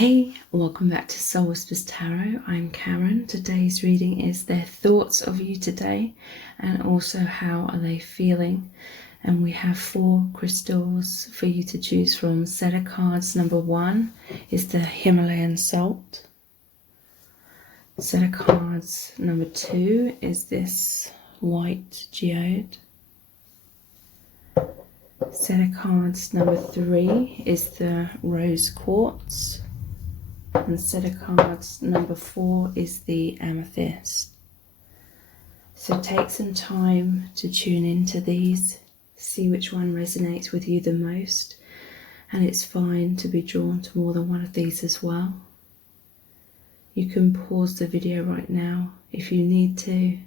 Hey, welcome back to Soul Whispers Tarot. I'm Karen. Today's reading is their thoughts of you today and also how are they feeling. And we have 4 crystals for you to choose from. Set of cards number 1 is the Himalayan salt. Set of cards number 2 is this white geode. Set of cards number 3 is the rose quartz. And set of cards number 4 is the amethyst. So take some time to tune into these, see which one resonates with you the most, and it's fine to be drawn to more than one of these as well. You can pause the video right now if you need to,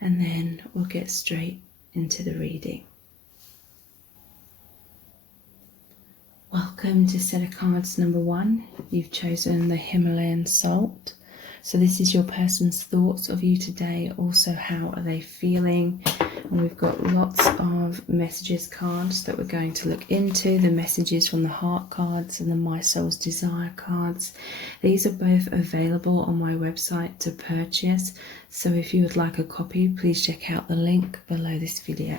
and then we'll get straight into the reading. Welcome to set of cards number 1. You've chosen the Himalayan salt. So this is your person's thoughts of you today. Also, how are they feeling? And we've got lots of messages cards that we're going to look into. The messages from the heart cards and the My Soul's Desire cards. These are both available on my website to purchase. So if you would like a copy, please check out the link below this video.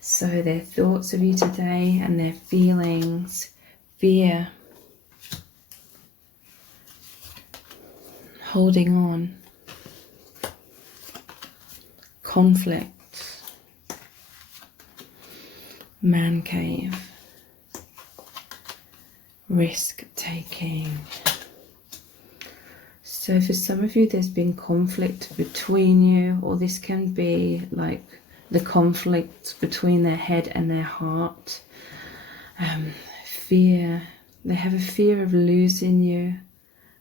So their thoughts of you today and their feelings: fear, holding on, conflict, man cave, risk taking. So for some of you there's been conflict between you, or this can be like the conflict between their head and their heart. Fear. They have a fear of losing you,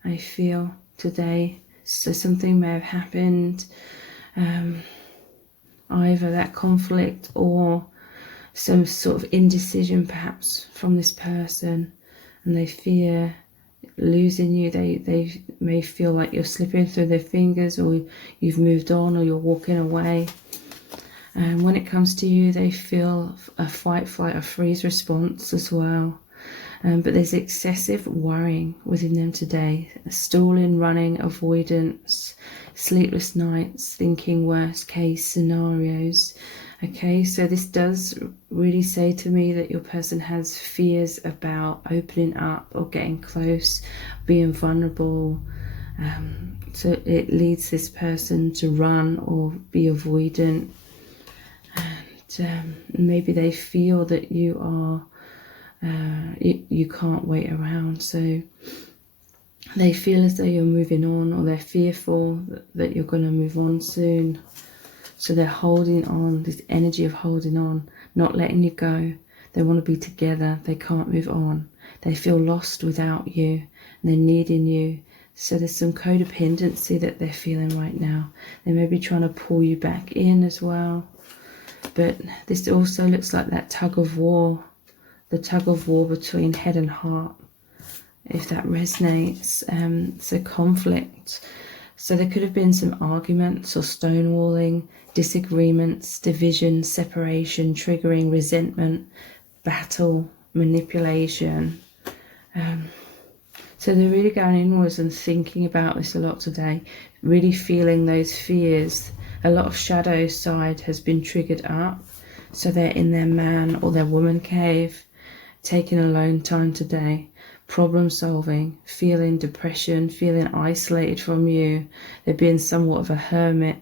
I feel, today. So something may have happened, either that conflict or some sort of indecision perhaps from this person, and they fear losing you. They may feel like you're slipping through their fingers, or you've moved on, or you're walking away. And when it comes to you, they feel a fight, flight, or freeze response as well. But there's excessive worrying within them today. Stalling, running, avoidance, sleepless nights, thinking worst case scenarios. Okay, so this does really say to me that your person has fears about opening up or getting close, being vulnerable. So it leads this person to run or be avoidant. Maybe they feel that you are you can't wait around, so they feel as though you're moving on, or they're fearful that you're going to move on soon. So they're holding on, this energy of holding on, not letting you go. They want to be together, they can't move on. They feel lost without you, and they're needing you. So there's some codependency that they're feeling right now. They may be trying to pull you back in as well. But this also looks like that tug of war, the tug of war between head and heart, if that resonates. So conflict. So there could have been some arguments or stonewalling, disagreements, division, separation, triggering, resentment, battle, manipulation. So they're really going inwards and thinking about this a lot today, really feeling those fears. A lot of shadow side has been triggered up, so they're in their man or their woman cave, taking alone time today, problem solving, feeling depression, feeling isolated from you. They're being somewhat of a hermit,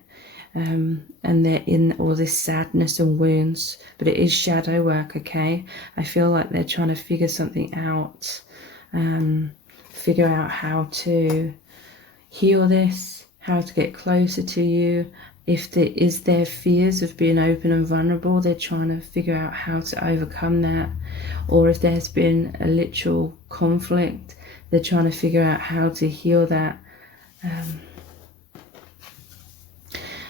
and they're in all this sadness and wounds, but it is shadow work, okay? I feel like they're trying to figure something out, figure out how to heal this, how to get closer to you. If there is their fears of being open and vulnerable, they're trying to figure out how to overcome that. Or if there's been a literal conflict, they're trying to figure out how to heal that.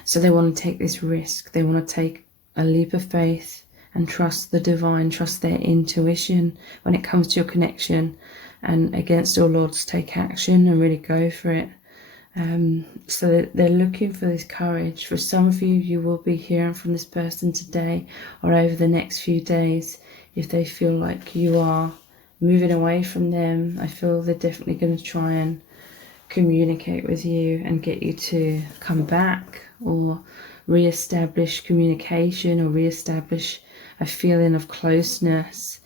So they want to take this risk. They want to take a leap of faith and trust the divine, trust their intuition when it comes to your connection. And against all odds, take action and really go for it. So they're looking for this courage. For some of you, you will be hearing from this person today or over the next few days if they feel like you are moving away from them. I feel they're definitely going to try and communicate with you and get you to come back, or re-establish communication, or re-establish a feeling of closeness.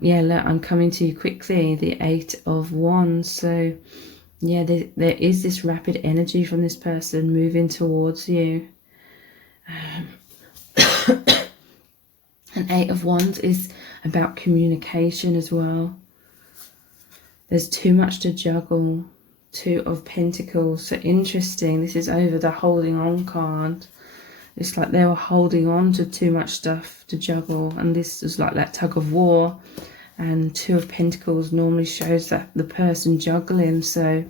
Yeah, look, I'm coming to you quickly, the 8 of Wands. So yeah, there is this rapid energy from this person moving towards you. And 8 of Wands is about communication as well. There's too much to juggle. 2 of Pentacles. So interesting. This is over the holding on card. It's like they were holding on to too much stuff to juggle. And this is like that tug of war. And 2 of Pentacles normally shows that the person juggling. So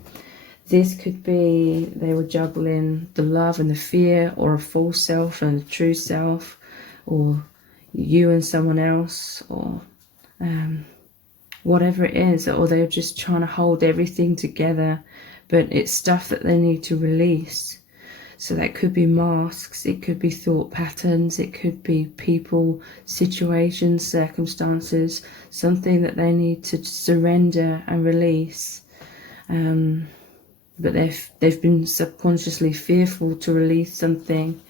this could be they were juggling the love and the fear, or a false self and a true self, or you and someone else, or whatever it is, or they're just trying to hold everything together, but it's stuff that they need to release. So that could be masks, it could be thought patterns, it could be people, situations, circumstances, something that they need to surrender and release. But they've been subconsciously fearful to release something.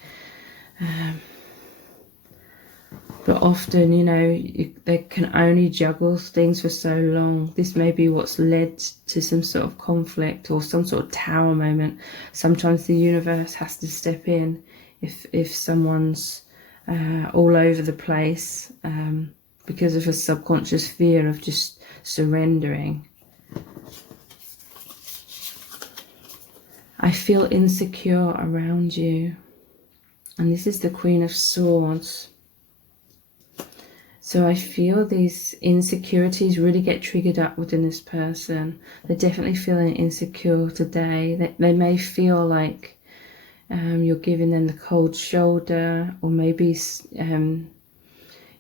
But often, you know, they can only juggle things for so long. This may be what's led to some sort of conflict or some sort of tower moment. Sometimes the universe has to step in if someone's all over the place because of a subconscious fear of just surrendering. I feel insecure around you. And this is the Queen of Swords. So I feel these insecurities really get triggered up within this person. They're definitely feeling insecure today. They may feel like you're giving them the cold shoulder, or maybe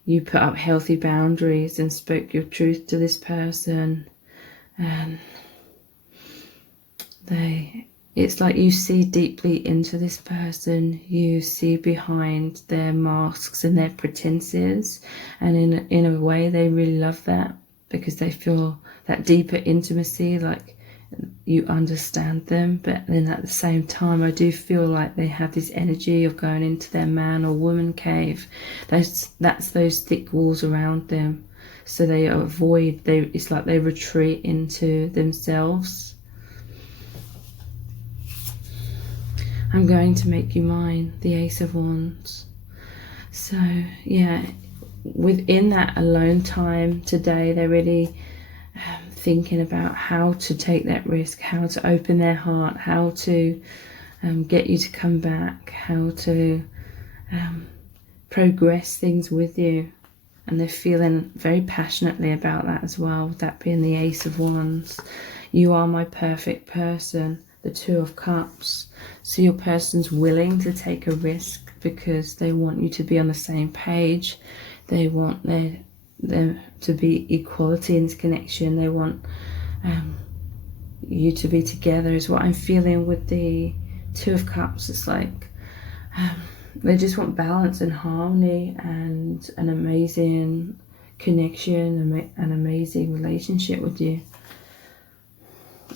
you put up healthy boundaries and spoke your truth to this person. It's like you see deeply into this person. You see behind their masks and their pretenses, and in a way they really love that, because they feel that deeper intimacy, like you understand them. But then at the same time, I do feel like they have this energy of going into their man or woman cave. That's those thick walls around them, so they avoid. It's like they retreat into themselves. I'm going to make you mine, the Ace of Wands. So yeah, within that alone time today, they're really thinking about how to take that risk, how to open their heart, how to get you to come back, how to progress things with you. And they're feeling very passionately about that as well, that being the Ace of Wands. You are my perfect person. The 2 of Cups. So your person's willing to take a risk because they want you to be on the same page. They want there to be equality in this connection. They want you to be together, is what I'm feeling with the 2 of Cups. It's like they just want balance and harmony and an amazing connection, an amazing relationship with you.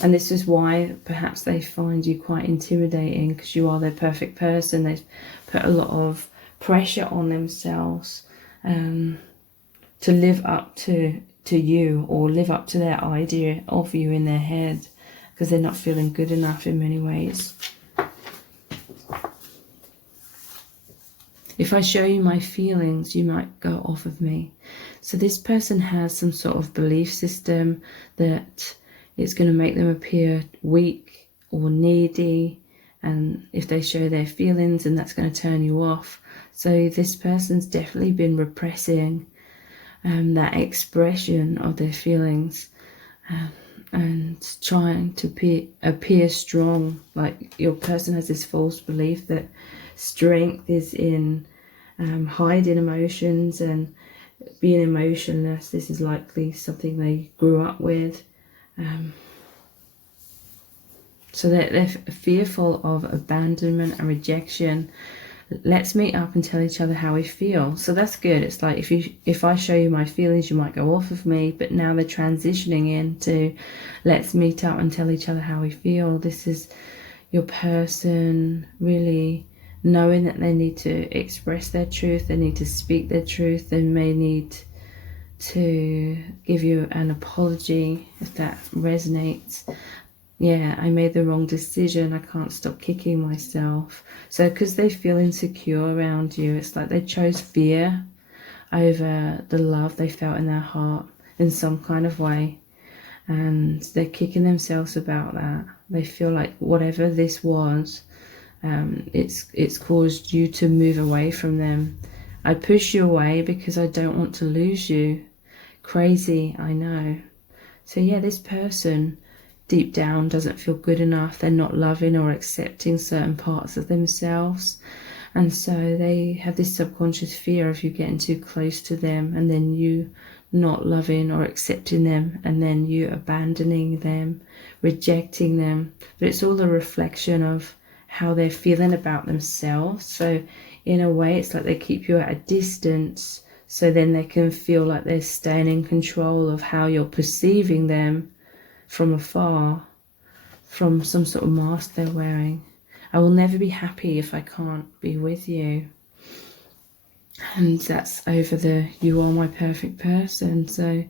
And this is why perhaps they find you quite intimidating, because you are their perfect person. They've put a lot of pressure on themselves to live up to you, or live up to their idea of you in their head, because they're not feeling good enough in many ways. If I show you my feelings, you might go off of me. So this person has some sort of belief system that it's going to make them appear weak or needy, and if they show their feelings, and that's going to turn you off. So this person's definitely been repressing that expression of their feelings and trying to appear strong. Like your person has this false belief that strength is in hiding emotions and being emotionless. This is likely something they grew up with. So they're fearful of abandonment and rejection. let's meet up and tell each other how we feel. So that's good. It's like if I show you my feelings, you might go off of me, but now they're transitioning into let's meet up and tell each other how we feel. This is your person really knowing that they need to express their truth, they need to speak their truth, they may need to give you an apology if that resonates. Yeah, I made the wrong decision, I can't stop kicking myself. So because they feel insecure around you, it's like they chose fear over the love they felt in their heart in some kind of way, and they're kicking themselves about that. They feel like whatever this was, it's caused you to move away from them. I push you away because I don't want to lose you. Crazy, I know. So yeah, this person deep down doesn't feel good enough. They're not loving or accepting certain parts of themselves, and so they have this subconscious fear of you getting too close to them and then you not loving or accepting them, and then you abandoning them, rejecting them. But it's all a reflection of how they're feeling about themselves. So in a way, it's like they keep you at a distance, so then they can feel like they're staying in control of how you're perceiving them from afar, from some sort of mask they're wearing. I will never be happy if I can't be with you. And that's over the you are my perfect person. So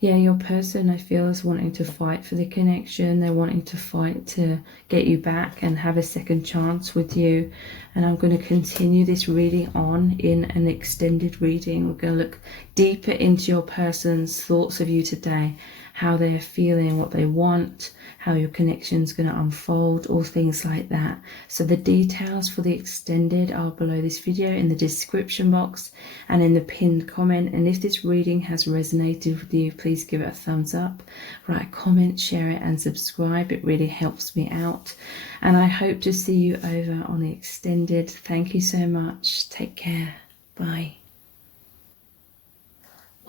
yeah, your person, I feel, is wanting to fight for the connection. They're wanting to fight to get you back and have a second chance with you. And I'm going to continue this reading on in an extended reading. We're going to look deeper into your person's thoughts of you today, how they're feeling, what they want, how your connection's going to unfold, all things like that. So the details for the extended are below this video in the description box and in the pinned comment. And if this reading has resonated with you, please give it a thumbs up, write a comment, share it and subscribe. It really helps me out. And I hope to see you over on the extended. Thank you so much. Take care. Bye.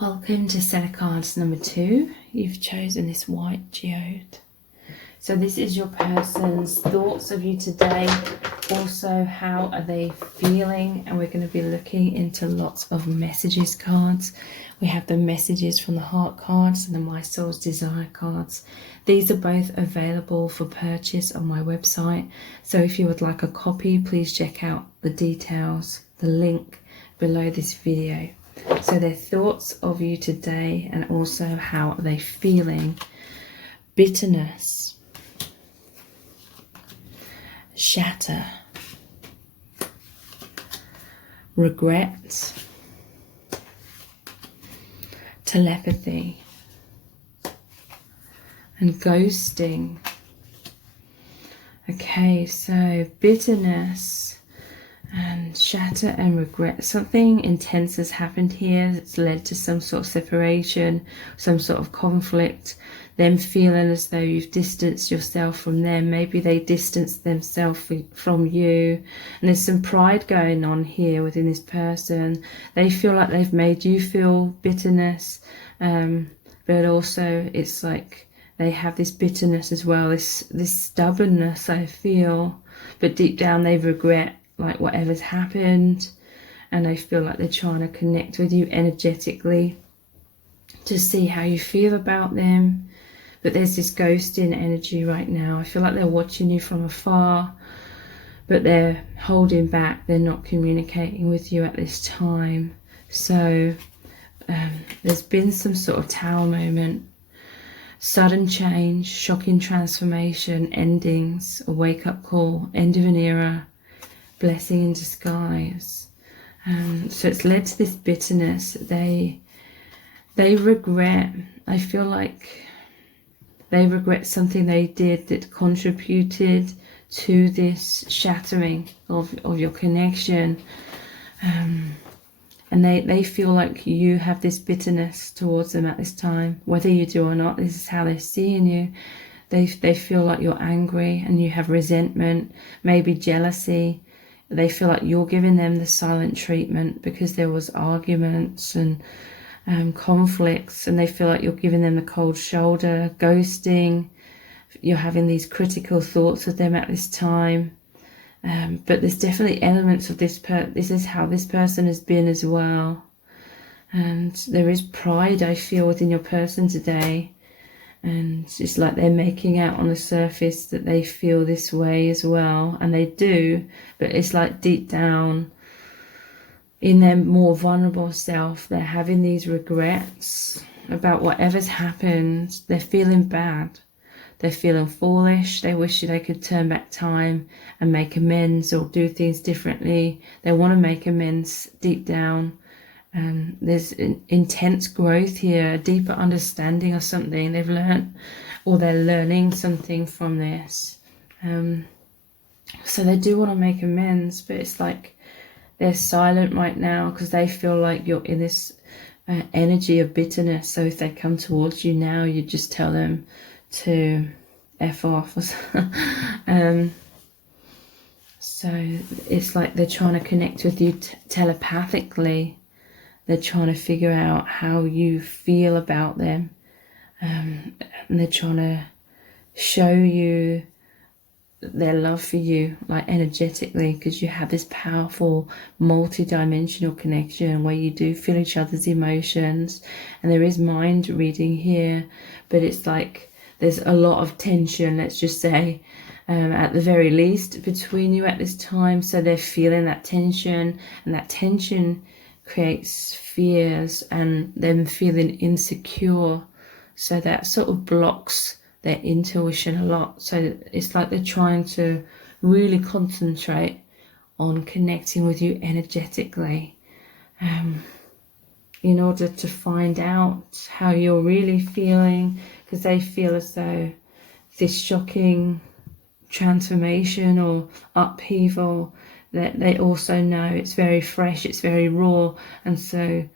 Welcome to set of cards number 2. You've chosen this white geode. So this is your person's thoughts of you today. Also, how are they feeling? And we're going to be looking into lots of messages cards. We have the messages from the heart cards and the My Soul's Desire cards. These are both available for purchase on my website. So if you would like a copy, please check out the details, the link below this video. So their thoughts of you today, and also how are they feeling? Bitterness, shatter, regret, telepathy, and ghosting. Okay, so bitterness and shatter and regret. Something intense has happened here that's led to some sort of separation, some sort of conflict, them feeling as though you've distanced yourself from them. Maybe they distanced themselves from you, and there's some pride going on here within this person. They feel like they've made you feel bitterness, but also it's like they have this bitterness as well, this stubbornness, I feel, but deep down they regret like whatever's happened, and they feel like they're trying to connect with you energetically to see how you feel about them. But there's this ghosting energy right now. I feel like they're watching you from afar, but they're holding back, they're not communicating with you at this time. So there's been some sort of tower moment, sudden change, shocking transformation, endings, a wake-up call, end of an era, blessing in disguise. So it's led to this bitterness. They regret, I feel like they regret something they did that contributed to this shattering of your connection. And they feel like you have this bitterness towards them at this time. Whether you do or not, this is how they're seeing you. They feel like you're angry and you have resentment, maybe jealousy. They feel like you're giving them the silent treatment because there was arguments and conflicts, and they feel like you're giving them the cold shoulder, ghosting. You're having these critical thoughts of them at this time. But there's definitely elements of this is how this person has been as well. And there is pride, I feel, within your person today. And it's like they're making out on the surface that they feel this way as well. And they do, but it's like deep down in their more vulnerable self, they're having these regrets about whatever's happened. They're feeling bad. They're feeling foolish. They wish they could turn back time and make amends or do things differently. They want to make amends deep down. There's intense growth here, a deeper understanding of something they've learned, or they're learning something from this. So they do want to make amends, but it's like they're silent right now because they feel like you're in this energy of bitterness. So if they come towards you now, you just tell them to F off. So it's like they're trying to connect with you telepathically. They're trying to figure out how you feel about them. And they're trying to show you their love for you, like energetically, because you have this powerful multi-dimensional connection where you do feel each other's emotions, and there is mind reading here, but it's like there's a lot of tension, let's just say, at the very least, between you at this time. So they're feeling that tension, and that tension creates fears and them feeling insecure. So that sort of blocks their intuition a lot. So it's like they're trying to really concentrate on connecting with you energetically, in order to find out how you're really feeling, because they feel as though this shocking transformation or upheaval, that they also know it's very fresh, it's very raw, and so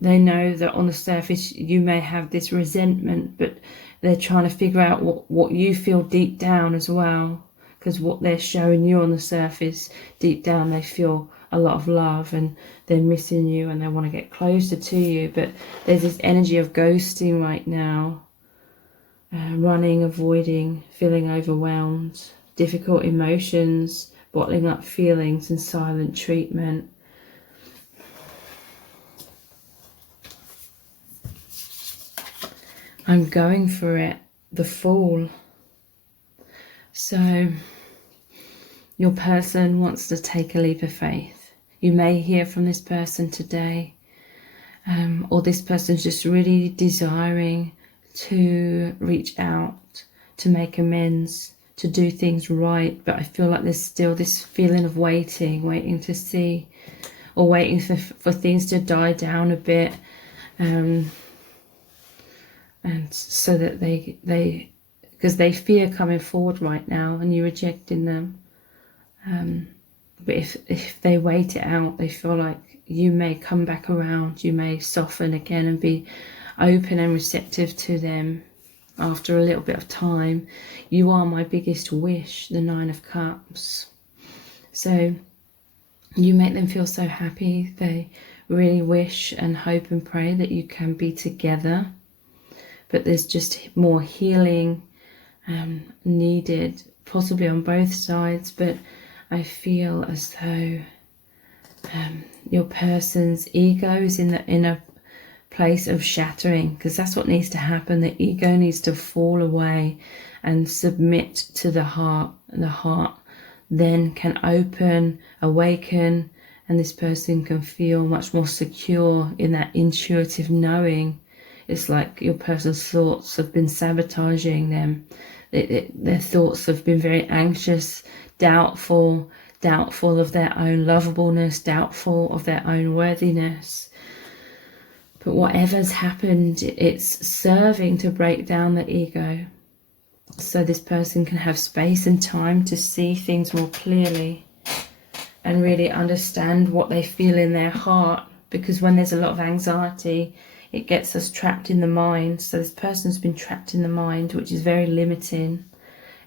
they know that on the surface you may have this resentment, but they're trying to figure out what you feel deep down as well, because what they're showing you on the surface, deep down they feel a lot of love and they're missing you and they want to get closer to you. But there's this energy of ghosting right now, running, avoiding, feeling overwhelmed, difficult emotions, bottling up feelings, and silent treatment. I'm going for it, the Fool. So your person wants to take a leap of faith. You may hear from this person today, or this person's just really desiring to reach out, to make amends, to do things right. But I feel like there's still this feeling of waiting to see, or waiting for things to die down a bit. And so that they because they fear coming forward right now and you rejecting them. But if they wait it out, they feel like you may come back around, you may soften again and be open and receptive to them after a little bit of time. You are my biggest wish, the Nine of Cups. So you make them feel so happy. They really wish and hope and pray that you can be together. But there's just more healing needed, possibly on both sides. But I feel as though your person's ego is in a place of shattering, because that's what needs to happen. The ego needs to fall away and submit to the heart. And the heart then can open, awaken, and this person can feel much more secure in that intuitive knowing. It's like your person's thoughts have been sabotaging them. Their thoughts have been very anxious, doubtful of their own lovableness, doubtful of their own worthiness. But whatever's happened, it's serving to break down the ego, so this person can have space and time to see things more clearly and really understand what they feel in their heart. Because when there's a lot of anxiety, it gets us trapped in the mind. So this person's been trapped in the mind, which is very limiting.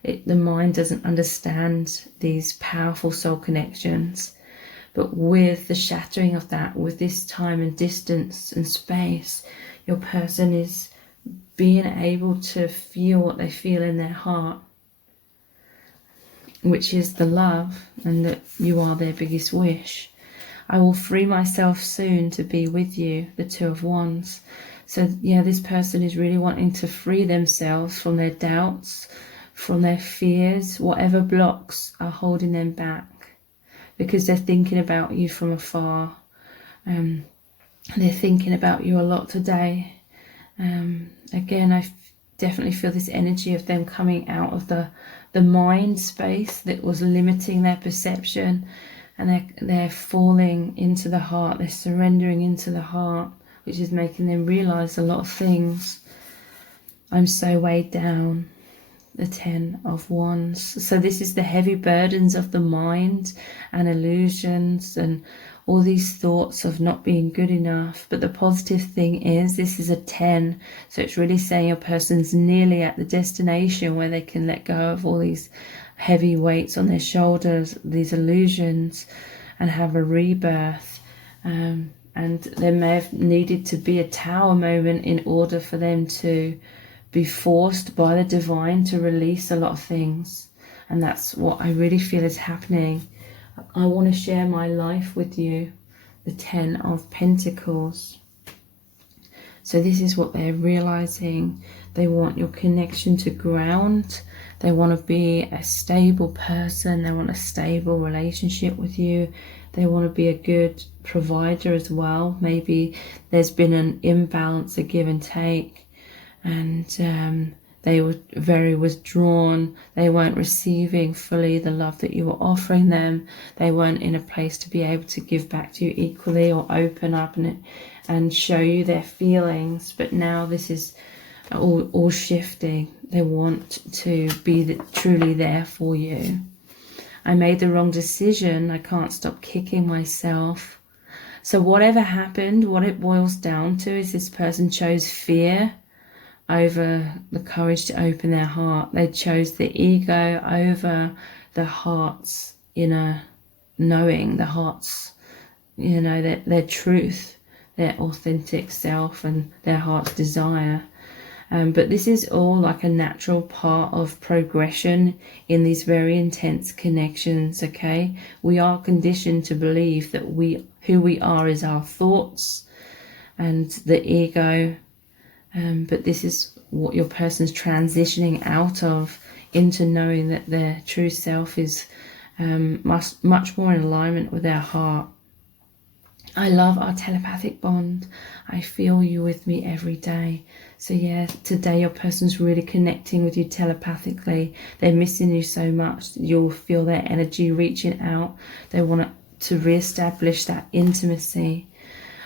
The mind doesn't understand these powerful soul connections. But with the shattering of that, with this time and distance and space, your person is being able to feel what they feel in their heart. which is the love, and that you are their biggest wish. I will free myself soon to be with you, the Two of Wands. So yeah, this person is really wanting to free themselves from their doubts, from their fears, whatever blocks are holding them back, because they're thinking about you from afar. They're thinking about you a lot today. Again, I definitely feel this energy of them coming out of the mind space that was limiting their perception, and they're falling into the heart. They're surrendering into the heart, which is making them realize a lot of things. I'm so weighed down. The Ten of Wands. So this is the heavy burdens of the mind and illusions and all these thoughts of not being good enough. But the positive thing is this is a 10. So it's really saying a person's nearly at the destination where they can let go of all these heavy weights on their shoulders, these illusions, and have a rebirth. And there may have needed to be a tower moment in order for them to be forced by the divine to release a lot of things. And that's what I really feel is happening. I want to share my life with you, the 10 of Pentacles. So this is what they're realizing. They want your connection to ground. They want to be a stable person. They want a stable relationship with you. They want to be a good provider as well. Maybe there's been an imbalance, a give and take, and they were very withdrawn. They weren't receiving fully the love that you were offering them. They weren't in a place to be able to give back to you equally or open up and show you their feelings. But now this is all shifting. They want to be truly there for you. I made the wrong decision. I can't stop kicking myself. So whatever happened, what it boils down to is this person chose fear over the courage to open their heart. They chose the ego over the heart's inner knowing, the heart's, their truth, their authentic self, and their heart's desire. But this is all like a natural part of progression in these very intense connections, okay? We are conditioned to believe that who we are is our thoughts and the ego. But this is what your person's transitioning out of, into knowing that their true self is much more in alignment with their heart. I love our telepathic bond. I feel you with me every day. So yeah, today your person's really connecting with you telepathically. They're missing you so much. You'll feel their energy reaching out. They want to reestablish that intimacy.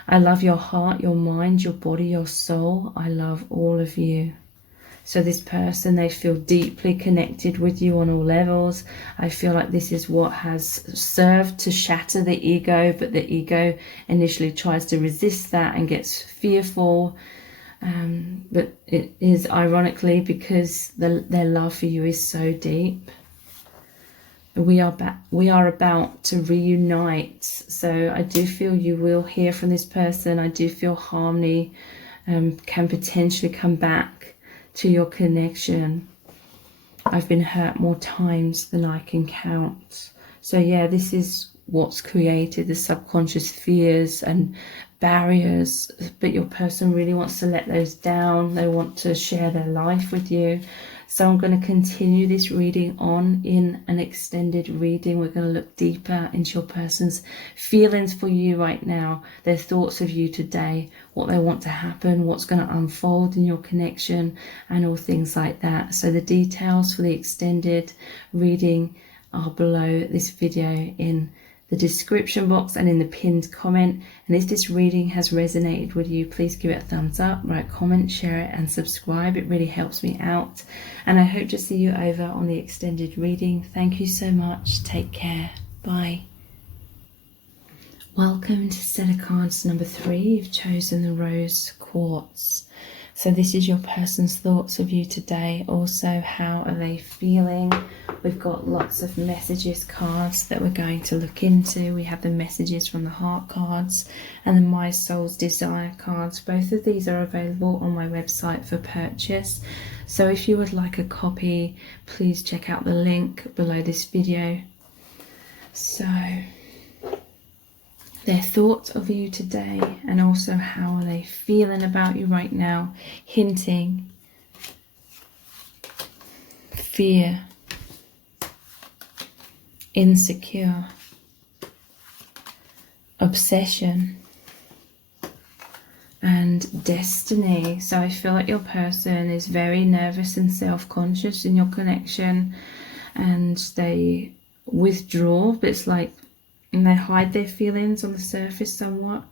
I love your heart, your mind, your body, your soul. I love all of you. So this person, they feel deeply connected with you on all levels. I feel like this is what has served to shatter the ego, but the ego initially tries to resist that and gets fearful. But it is ironically because their love for you is so deep. We are about to reunite. So I do feel you will hear from this person. I do feel harmony can potentially come back to your connection. I've been hurt more times than I can count. So yeah, this is what's created the subconscious fears and barriers, but your person really wants to let those down. They want to share their life with you. So I'm going to continue this reading on in an extended reading. We're going to look deeper into your person's feelings for you right now, their thoughts of you today, what they want to happen, what's going to unfold in your connection, and all things like that. So the details for the extended reading are below this video in the description box and in the pinned comment. And if this reading has resonated with you, please give it a thumbs up, write, comment, share it, and subscribe. It really helps me out. And I hope to see you over on the extended reading. Thank you so much. Take care. Bye. Welcome to set of cards number 3. You've chosen the rose quartz. So this is your person's thoughts of you today. Also, how are they feeling? We've got lots of messages cards that we're going to look into. We have the messages from the heart cards and the My Soul's Desire cards. Both of these are available on my website for purchase. So if you would like a copy, please check out the link below this video. So their thoughts of you today, and also how are they feeling about you right now? Hinting, fear, insecure, obsession, and destiny. So I feel like your person is very nervous and self-conscious in your connection, and they withdraw, but it's like, and they hide their feelings on the surface somewhat,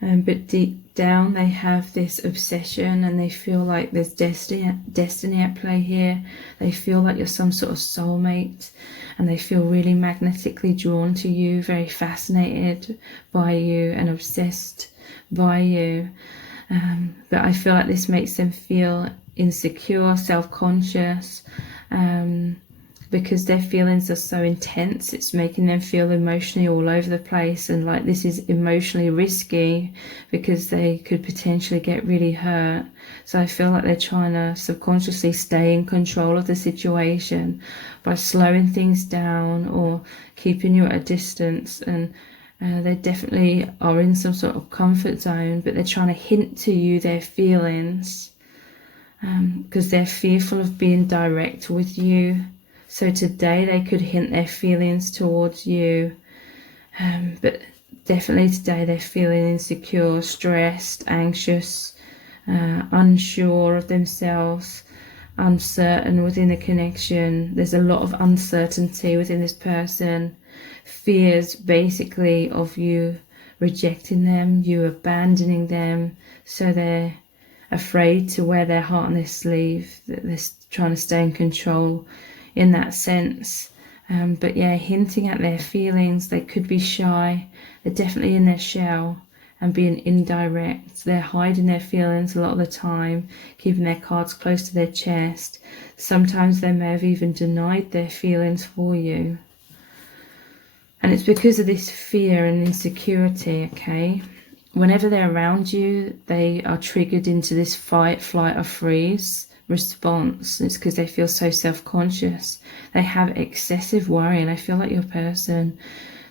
but deep down they have this obsession, and they feel like there's destiny at play here. They feel like you're some sort of soulmate, and they feel really magnetically drawn to you, very fascinated by you and obsessed by you. But I feel like this makes them feel insecure, self-conscious, because their feelings are so intense. It's making them feel emotionally all over the place, and like this is emotionally risky because they could potentially get really hurt. So I feel like they're trying to subconsciously stay in control of the situation by slowing things down or keeping you at a distance, and they definitely are in some sort of comfort zone, but they're trying to hint to you their feelings because they're fearful of being direct with you. So today they could hint their feelings towards you, but definitely today they're feeling insecure, stressed, anxious, unsure of themselves, uncertain within the connection. There's a lot of uncertainty within this person, fears basically of you rejecting them, you abandoning them. So they're afraid to wear their heart on their sleeve, that they're trying to stay in control in that sense. But yeah, hinting at their feelings. They could be shy, they're definitely in their shell and being indirect. They're hiding their feelings a lot of the time, keeping their cards close to their chest. Sometimes they may have even denied their feelings for you, and it's because of this fear and insecurity. Okay, whenever they're around you, they are triggered into this fight, flight, or freeze response. It's because they feel so self-conscious. They have excessive worry, and I feel like your person,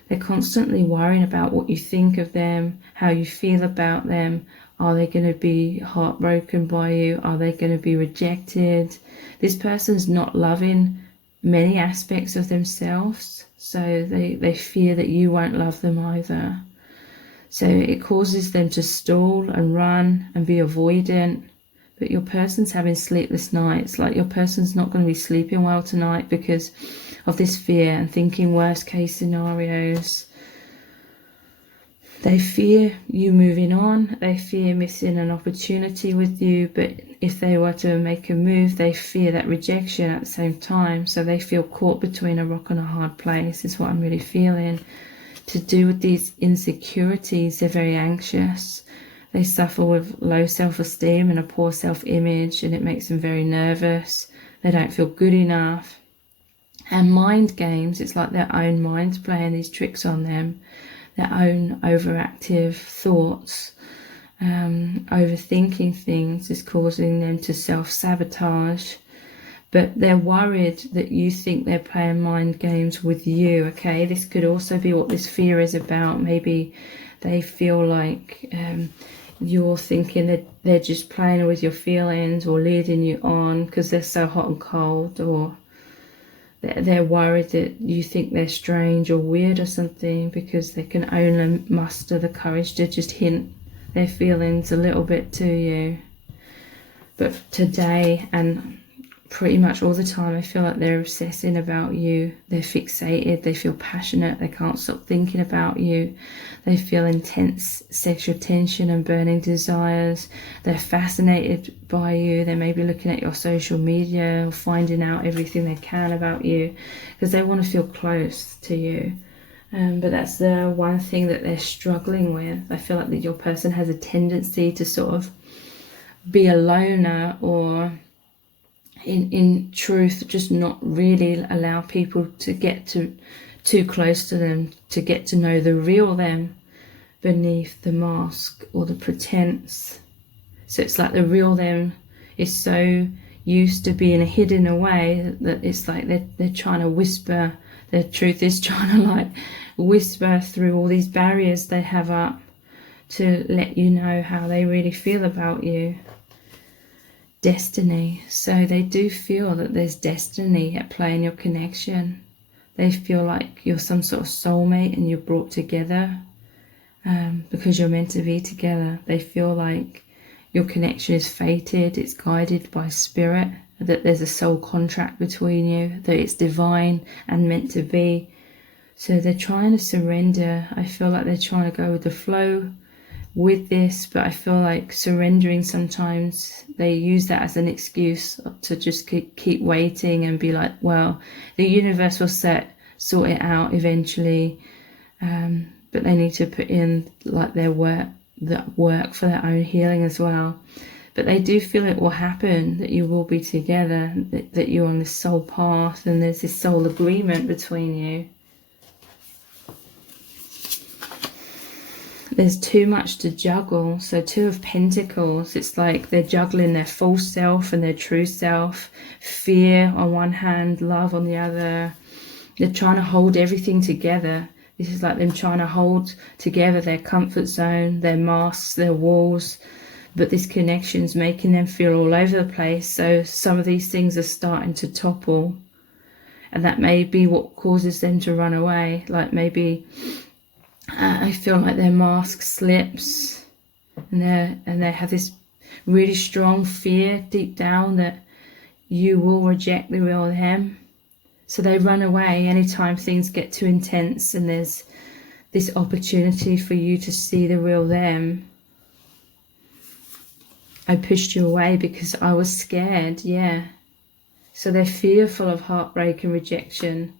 they're constantly worrying about what you think of them, how you feel about them. Are they going to be heartbroken by you? Are they going to be rejected? This person's not loving many aspects of themselves, so they fear that you won't love them either. So it causes them to stall and run and be avoidant. But your person's having sleepless nights. Like your person's not going to be sleeping well tonight because of this fear and thinking worst case scenarios. They fear you moving on. They fear missing an opportunity with you. But if they were to make a move, they fear that rejection at the same time. So they feel caught between a rock and a hard place, is what I'm really feeling. To do with these insecurities, they're very anxious. They suffer with low self-esteem and a poor self-image, and it makes them very nervous. They don't feel good enough. And mind games, it's like their own mind's playing these tricks on them, their own overactive thoughts. Overthinking things is causing them to self-sabotage. But they're worried that you think they're playing mind games with you, okay? This could also be what this fear is about. Maybe they feel like you're thinking that they're just playing with your feelings or leading you on because they're so hot and cold, or they're worried that you think they're strange or weird or something because they can only muster the courage to just hint their feelings a little bit to you. But today and pretty much all the time, I feel like they're obsessing about you. They're fixated, they feel passionate, they can't stop thinking about you. They feel intense sexual tension and burning desires. They're fascinated by you. They may be looking at your social media or finding out everything they can about you because they want to feel close to you. But that's the one thing that they're struggling with. I feel like that your person has a tendency to sort of be a loner, or in truth just not really allow people to get too close to them, to get to know the real them beneath the mask or the pretense. So it's like the real them is so used to being hidden away that it's like they're trying to whisper. Their truth is trying to like whisper through all these barriers they have up to let you know how they really feel about you. Destiny. So they do feel that there's destiny at play in your connection. They feel like you're some sort of soulmate and you're brought together because you're meant to be together. They feel like your connection is fated, it's guided by spirit, that there's a soul contract between you, that it's divine and meant to be. So they're trying to surrender. I feel like they're trying to go with the flow with this, but I feel like surrendering, sometimes they use that as an excuse to just keep waiting and be like, well, the universe will sort it out eventually, but they need to put in like their work for their own healing as well. But they do feel it will happen, that you will be together, that you're on this soul path and there's this soul agreement between you. There's too much to juggle. So 2 of Pentacles, it's like they're juggling their false self and their true self. Fear on one hand, love on the other. They're trying to hold everything together. This is like them trying to hold together their comfort zone, their masks, their walls. But this connection's making them feel all over the place. So some of these things are starting to topple. And that may be what causes them to run away. Like maybe I feel like their mask slips and they have this really strong fear deep down that you will reject the real them. So they run away anytime things get too intense and there's this opportunity for you to see the real them. I pushed you away because I was scared, yeah. So they're fearful of heartbreak and rejection.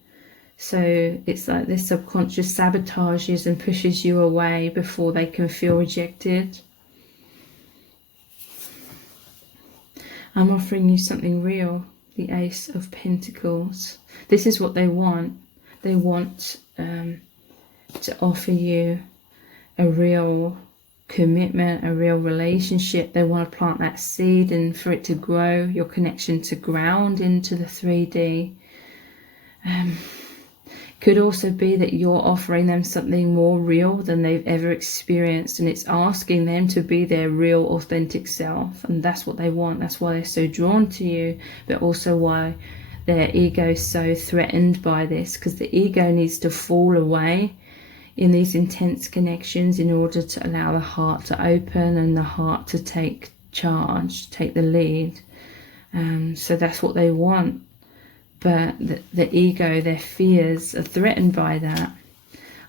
So it's like this subconscious sabotages and pushes you away before they can feel rejected. I'm offering you something real, the Ace of Pentacles. This is what they want. They want to offer you a real commitment, a real relationship. They want to plant that seed and for it to grow, your connection to ground into the 3D. Could also be that you're offering them something more real than they've ever experienced, and it's asking them to be their real authentic self, and that's what they want. That's why they're so drawn to you, but also why their ego is so threatened by this, because the ego needs to fall away in these intense connections in order to allow the heart to open and the heart to take charge, take the lead. So that's what they want. But the ego, their fears are threatened by that.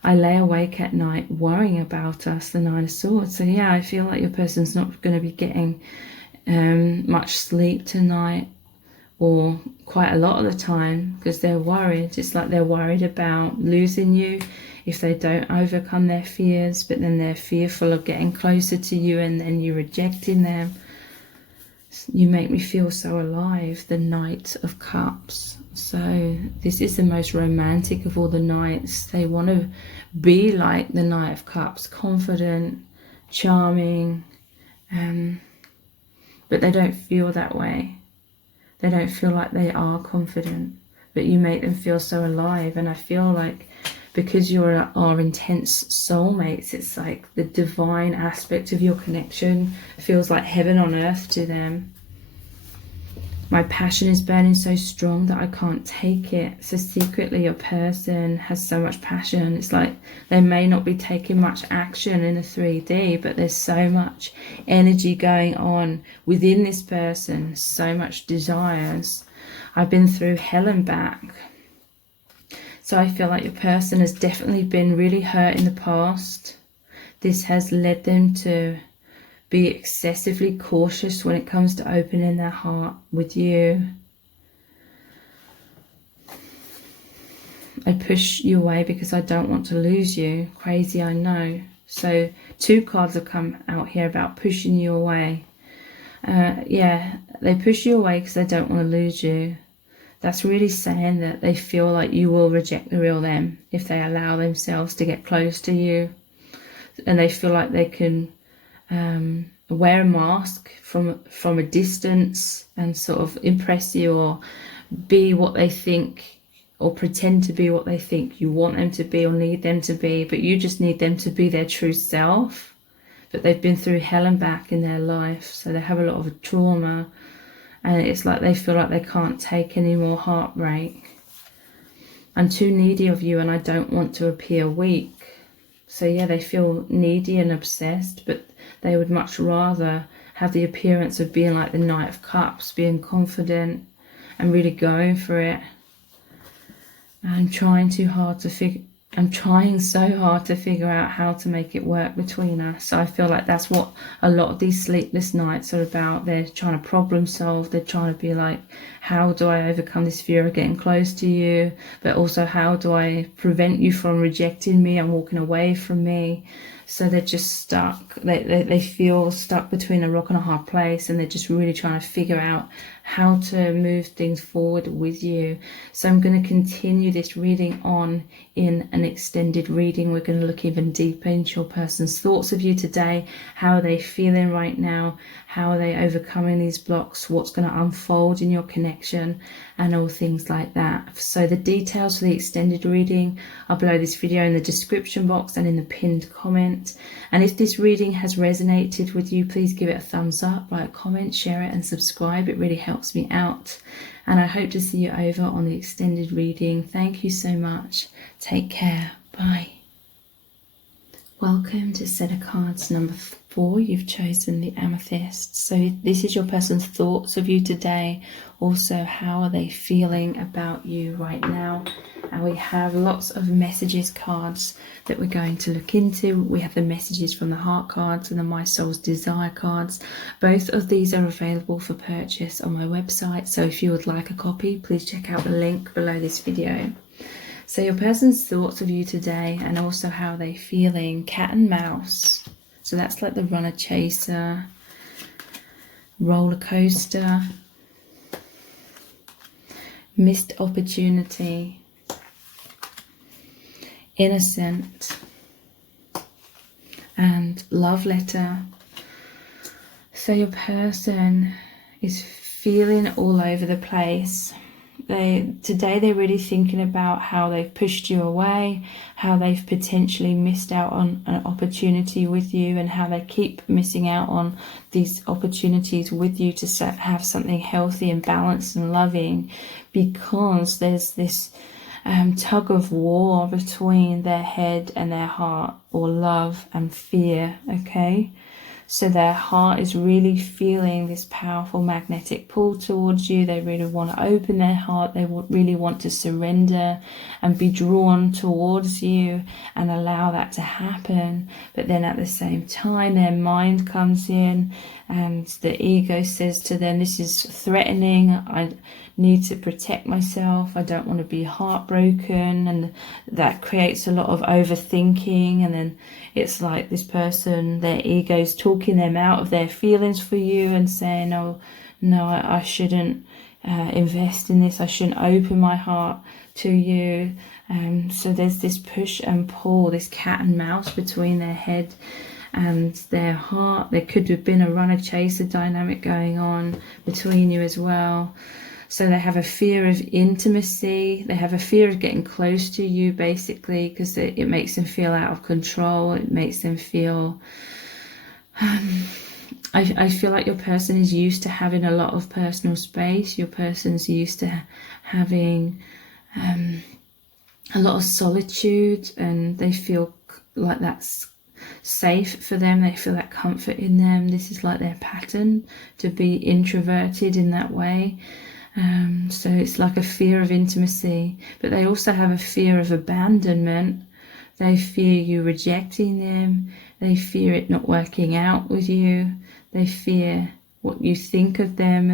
I lay awake at night worrying about us, the Nine of Swords. So yeah, I feel like your person's not going to be getting much sleep tonight, or quite a lot of the time, because they're worried. It's like they're worried about losing you if they don't overcome their fears, but then they're fearful of getting closer to you and then you rejecting them. You make me feel so alive, the Knight of Cups. So this is the most romantic of all the knights. They want to be like the Knight of Cups, confident, charming, but they don't feel that way. They don't feel like they are confident, but you make them feel so alive. And I feel like because you're our intense soulmates, it's like the divine aspect of your connection feels like heaven on earth to them. My passion is burning so strong that I can't take it. So secretly your person has so much passion. It's like they may not be taking much action in a 3D, but there's so much energy going on within this person, so much desires. I've been through hell and back. So I feel like your person has definitely been really hurt in the past. This has led them to be excessively cautious when it comes to opening their heart with you. I push you away because I don't want to lose you. Crazy, I know. So 2 cards have come out here about pushing you away. Yeah, they push you away because they don't want to lose you. That's really saying that they feel like you will reject the real them if they allow themselves to get close to you, and they feel like they can wear a mask from a distance and sort of impress you, or be what they think, or pretend to be what they think you want them to be or need them to be, but you just need them to be their true self. But they've been through hell and back in their life, so they have a lot of trauma, and it's like they feel like they can't take any more heartbreak. I'm too needy of you and I don't want to appear weak. So yeah, they feel needy and obsessed, but they would much rather have the appearance of being like the Knight of Cups, being confident and really going for it. I'm trying so hard to figure out how to make it work between us. So I feel like that's what a lot of these sleepless nights are about. They're trying to problem solve. They're trying to be like, how do I overcome this fear of getting close to you? But also, how do I prevent you from rejecting me and walking away from me? So they're just stuck. They feel stuck between a rock and a hard place, and they're just really trying to figure out how to move things forward with you. So I'm going to continue this reading on in an extended reading. We're going to look even deeper into your person's thoughts of you today. How are they feeling right now? How are they overcoming these blocks? What's going to unfold in your connection, and all things like that. So the details for the extended reading are below this video in the description box and in the pinned comment. And if this reading has resonated with you, please give it a thumbs up, like, comment, share it and subscribe. It really helps me out. And I hope to see you over on the extended reading. Thank you so much. Take care. Bye. Welcome to set of cards number 4. You've chosen the Amethyst. So this is your person's thoughts of you today. Also, how are they feeling about you right now? And we have lots of messages cards that we're going to look into. We have the messages from the heart cards and the My Soul's Desire cards. Both of these are available for purchase on my website. So if you would like a copy, please check out the link below this video. So your person's thoughts of you today, and also how they're feeling. Cat and mouse. So that's like the runner chaser, roller coaster, missed opportunity, innocent, and love letter. So your person is feeling all over the place. Today they're really thinking about how they've pushed you away, how they've potentially missed out on an opportunity with you, and how they keep missing out on these opportunities with you to have something healthy and balanced and loving, because there's this tug of war between their head and their heart, or love and fear. Okay, so their heart is really feeling this powerful magnetic pull towards you. They really want to open their heart. They really want to surrender and be drawn towards you and allow that to happen. But then at the same time, their mind comes in and the ego says to them, this is threatening. I need to protect myself. I don't want to be heartbroken. And that creates a lot of overthinking. And then it's like this person, their ego's talking them out of their feelings for you and saying, oh, no, I shouldn't invest in this. I shouldn't open my heart to you. So there's this push and pull, this cat and mouse between their head and their heart. There could have been a runner chaser dynamic going on between you as well. So they have a fear of intimacy. They have a fear of getting close to you, basically, because it makes them feel out of control. It makes them feel... I feel like your person is used to having a lot of personal space. Your person's used to having a lot of solitude, and they feel like that's safe for them. They feel that comfort in them. This is like their pattern, to be introverted in that way. So it's like a fear of intimacy, but they also have a fear of abandonment. They fear you rejecting them. They fear it not working out with you. They fear what you think of them,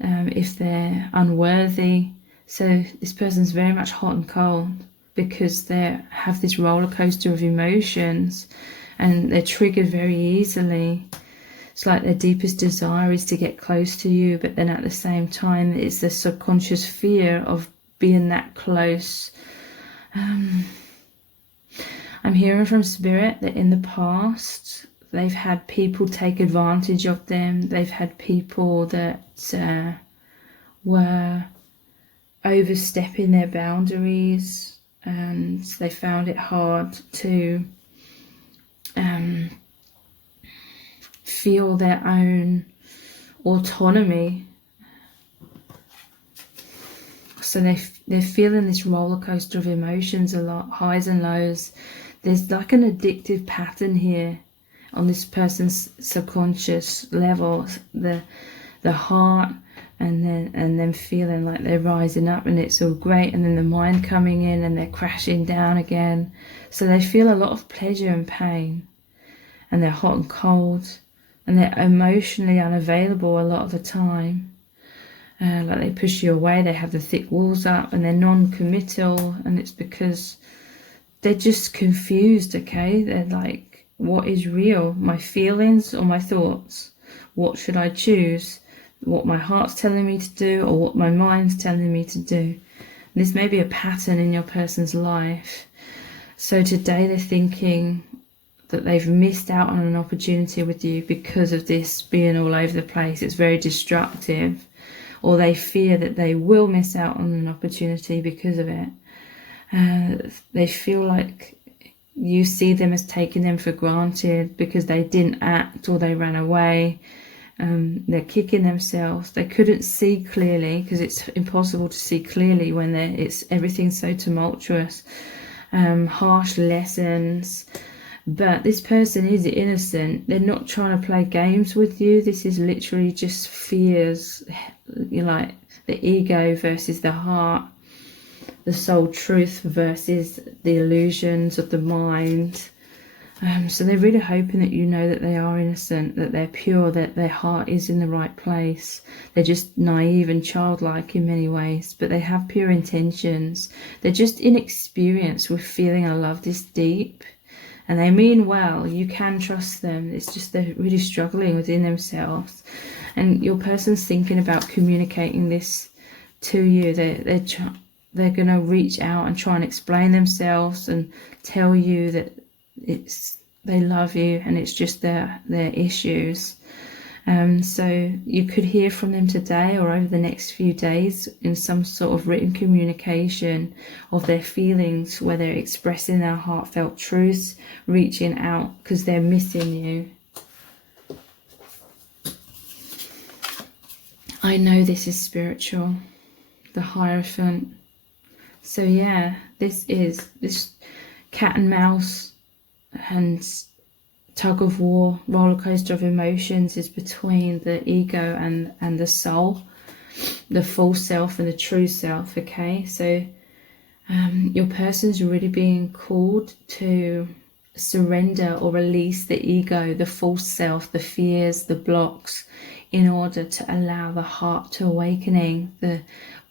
and if they're unworthy. So this person's very much hot and cold because they have this roller coaster of emotions, and they're triggered very easily. It's like their deepest desire is to get close to you, but then at the same time, it's the subconscious fear of being that close. I'm hearing from Spirit that in the past, they've had people take advantage of them. They've had people that were overstepping their boundaries, and they found it hard to feel their own autonomy. So they're feeling this roller coaster of emotions a lot, highs and lows. There's like an addictive pattern here on this person's subconscious level, the heart, and then feeling like they're rising up and it's all great, and then the mind coming in and they're crashing down again. So they feel a lot of pleasure and pain, and they're hot and cold, and they're emotionally unavailable a lot of the time. Like they push you away, they have the thick walls up, and they're non-committal, and it's because they're just confused, okay? They're like, what is real? My feelings or my thoughts? What should I choose? What my heart's telling me to do or what my mind's telling me to do? This may be a pattern in your person's life. So today they're thinking that they've missed out on an opportunity with you because of this being all over the place. It's very destructive. Or they fear that they will miss out on an opportunity because of it. They feel like you see them as taking them for granted because they didn't act or they ran away. They're kicking themselves. They couldn't see clearly because it's impossible to see clearly when everything's so tumultuous. Harsh lessons. But this person is innocent. They're not trying to play games with you. This is literally just fears, like the ego versus the heart, the soul truth versus the illusions of the mind. So they're really hoping that you know that they are innocent, that they're pure, that their heart is in the right place. They're just naive and childlike in many ways, but they have pure intentions. They're just inexperienced with feeling a love this deep. And they mean well. You can trust them. It's just they're really struggling within themselves. And your person's thinking about communicating this to you. They're going to reach out and try and explain themselves and tell you that they love you and it's just their issues. So you could hear from them today or over the next few days in some sort of written communication of their feelings, where they're expressing their heartfelt truths, reaching out because they're missing you. I know this is spiritual, the Hierophant. So yeah, this cat and mouse and tug of war, roller coaster of emotions is between the ego and the soul, the false self and the true self. Okay, so your person's really being called to surrender or release the ego, the false self, the fears, the blocks, in order to allow the heart to awakening, the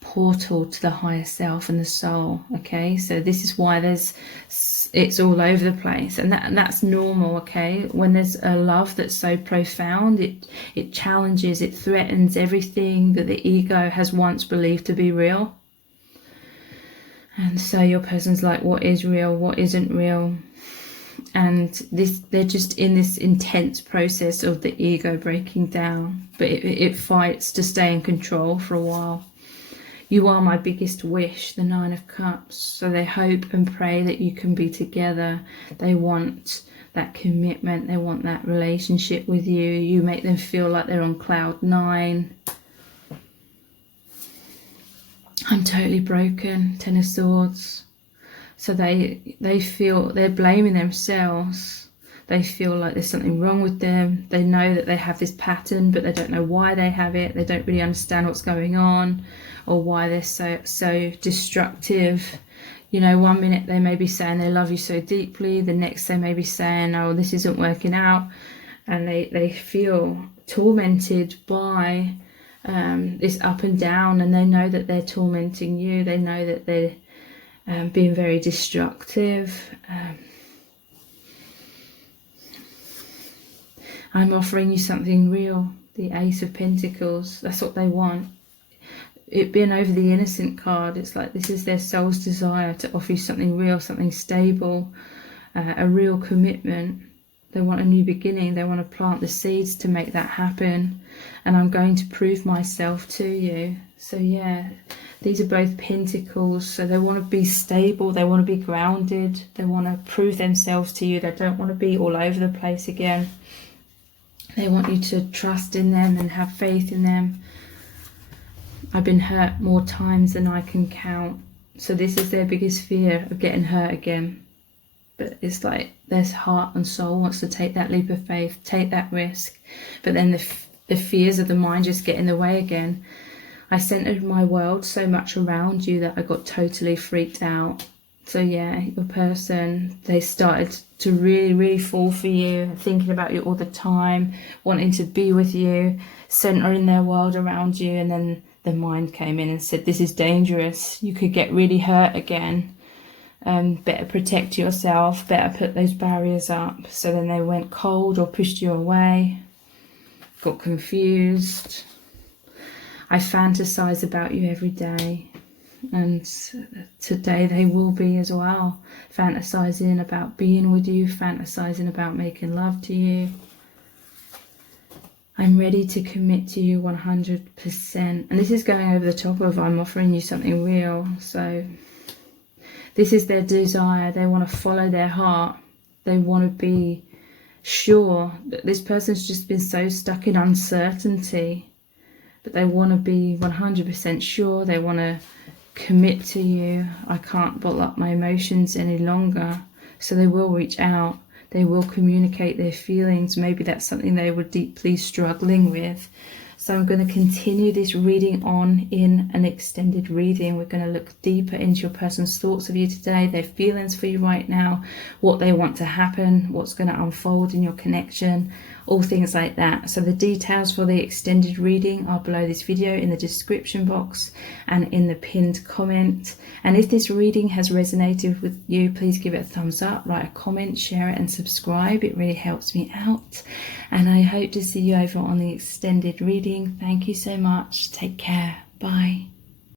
portal to the higher self and the soul. Okay, so this is why it's all over the place, and that's normal. Okay, when there's a love that's so profound, it challenges, it threatens everything that the ego has once believed to be real. And so your person's like, what is real, what isn't real? And they're just in this intense process of the ego breaking down, but it fights to stay in control for a while. You are my biggest wish, the Nine of Cups. So they hope and pray that you can be together. They want that commitment. They want that relationship with you. You make them feel like they're on cloud 9. I'm totally broken, Ten of Swords. So they feel they're blaming themselves. They feel like there's something wrong with them. They know that they have this pattern, but they don't know why they have it. They don't really understand what's going on or why they're so destructive. You know, one minute they may be saying they love you so deeply, the next they may be saying, oh, this isn't working out. And they feel tormented by this up and down, and they know that they're tormenting you. They know that they're being very destructive. I'm offering you something real. The Ace of Pentacles, that's what they want. It being over the Innocent card, it's like this is their soul's desire to offer you something real, something stable, a real commitment. They want a new beginning. They want to plant the seeds to make that happen. And I'm going to prove myself to you. So yeah, these are both pentacles. So they want to be stable. They want to be grounded. They want to prove themselves to you. They don't want to be all over the place again. They want you to trust in them and have faith in them. I've been hurt more times than I can count. So this is their biggest fear, of getting hurt again. But it's like their heart and soul wants to take that leap of faith, take that risk. But then the fears of the mind just get in the way again. I centered my world so much around you that I got totally freaked out. So yeah, your person, they started to really, really fall for you, thinking about you all the time, wanting to be with you, centering their world around you. And then the mind came in and said, this is dangerous. You could get really hurt again. Better protect yourself, better put those barriers up. So then they went cold or pushed you away, got confused. I fantasize about you every day, and today they will be as well, fantasizing about being with you, fantasizing about making love to you. I'm ready to commit to you 100%. And this is going over the top of I'm offering you something real. So this is their desire. They want to follow their heart. They want to be sure. That this person's just been so stuck in uncertainty. But they want to be 100% sure. They want to commit to you. I can't bottle up my emotions any longer. So they will reach out. They will communicate their feelings. Maybe that's something they were deeply struggling with. So I'm going to continue this reading on in an extended reading. We're going to look deeper into your person's thoughts of you today, their feelings for you right now, what they want to happen, what's going to unfold in your connection, all things like that. So the details for the extended reading are below this video in the description box and in the pinned comment. And if this reading has resonated with you, please give it a thumbs up, write a comment, share it and subscribe. It really helps me out. And I hope to see you over on the extended reading. Thank you so much. Take care. Bye.